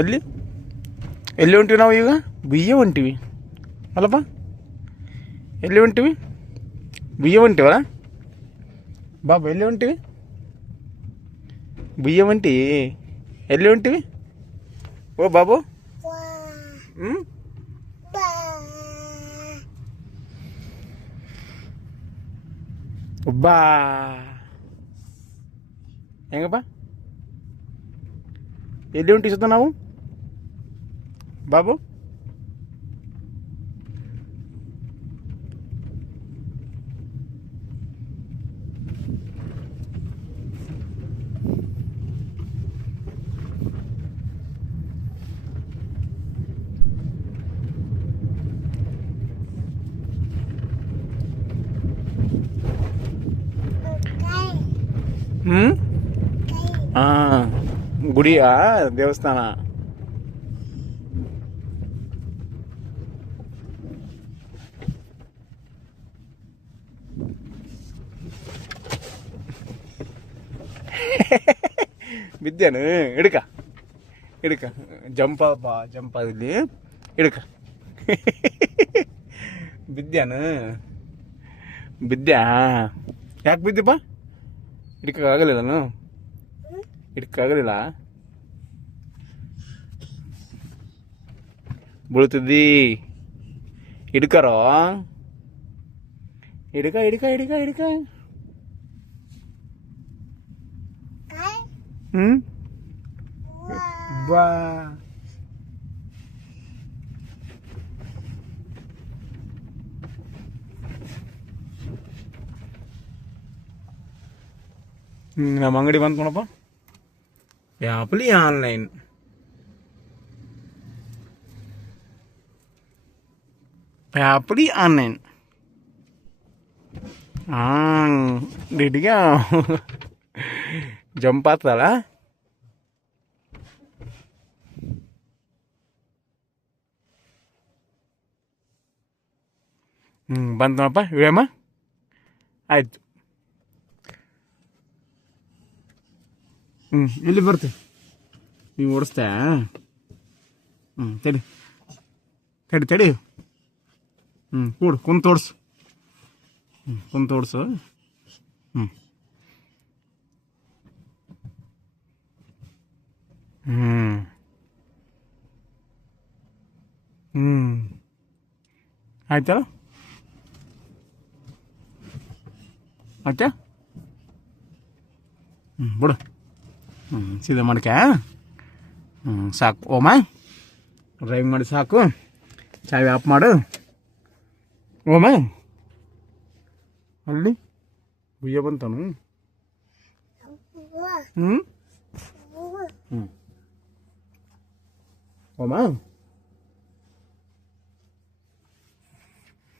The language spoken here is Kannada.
ಎಲ್ಲಿ ಎಲ್ಲಿ ಹೊಂಟಿವಿ ನಾವು ಈಗ? ಬಿಯ್ಯ ಹೊಂಟಿವಿ ಅಲ್ಲಪ್ಪ. ಎಲ್ಲಿ ಹೊಂಟಿವಿ? ಬಿಯ್ಯ ಹೊಂಟಿವಲ್ಲ ಬಾಬು. ಎಲ್ಲಿ ಹೊಂಟಿವಿ? ಬಿಯ್ಯ ಹೊಂಟಿ. ಎಲ್ಲಿ ಹೊಂಟಿವಿ? ಓ ಬಾಬು. ಹ್ಞೂ ಒಬ್ಬಾ ಹೆಂಗಪ್ಪ? ಎಲ್ಲಿ ಹೊಂಟಿ ಸುತ್ತ ನಾವು ಬಾಬು? ಹಾಂ, ಗುಡಿಯಾ ದೇವಸ್ಥಾನ? ಬಿದ್ದೇನು? ಹಿಡ್ಕ ಹಿಡ್ಕ, ಜಂಪ ಬಾ, ಜಂಪ ಇಲ್ಲಿ ಹಿಡ್ಕ. ಬಿದ್ದೇನು? ಬಿದ್ದ್ಯಾ? ಯಾಕೆ ಬಿದ್ದಪ್ಪ? ಹಿಡ್ಕಾಗಲಿಲ್ಲನು? ಹಿಡ್ಕಾಗಲಿಲ್ಲ? ಬೀಳ್ತಿದ್ದಿ. ಹಿಡ್ಕರೋ, ಹಿಡ್ಕ ಹಿಡ್ಕ ಹಿಡ್ಕ ಹಿಡ್ಕ. ಬಾ. ನಮ್ಮ ಅಂಗಡಿ ಬಂತು ನೋಡಪ್ಪ. ವ್ಯಾಪಲಿ ಆನ್ಲೈನ್. ವ್ಯಾಪಲಿ ಆನ್ಲೈನ್. ಹಾಂ, ಡಿಡ್ಗೆ ಜಂಪ್ ಆಗ್ತದಲ್ಲ. ಬಂತು ನೋಡಪ್ಪ ವಿಡಿಯೋಮ್ಮ. ಆಯ್ತು. ಇಲ್ಲಿ ಬರ್ತೀವಿ, ನೀವು ಓಡಿಸ್ತಾ? ತಡಿ ತಡಿ ತಡಿ. ಕೂಡು, ಕುಂತು ತೋಡ್ಸು. ಕುಂತು ತೋಡ್ಸು. ಆಯ್ತಲ್ಲ? ಆಯ್ತಾ? ಬಿಡು. ಸೀದಾ ಮಾಡ್ಕ. ಸಾಕು ಓಮ, ಡ್ರೈವಿಂಗ್ ಮಾಡಿ ಸಾಕು. ಚಾವಿ ಆಫ್ ಮಾಡು ಓಮ. ಅಲ್ಲಿ ಬುಯ್ಯ ಬಂತನು. ಓಮ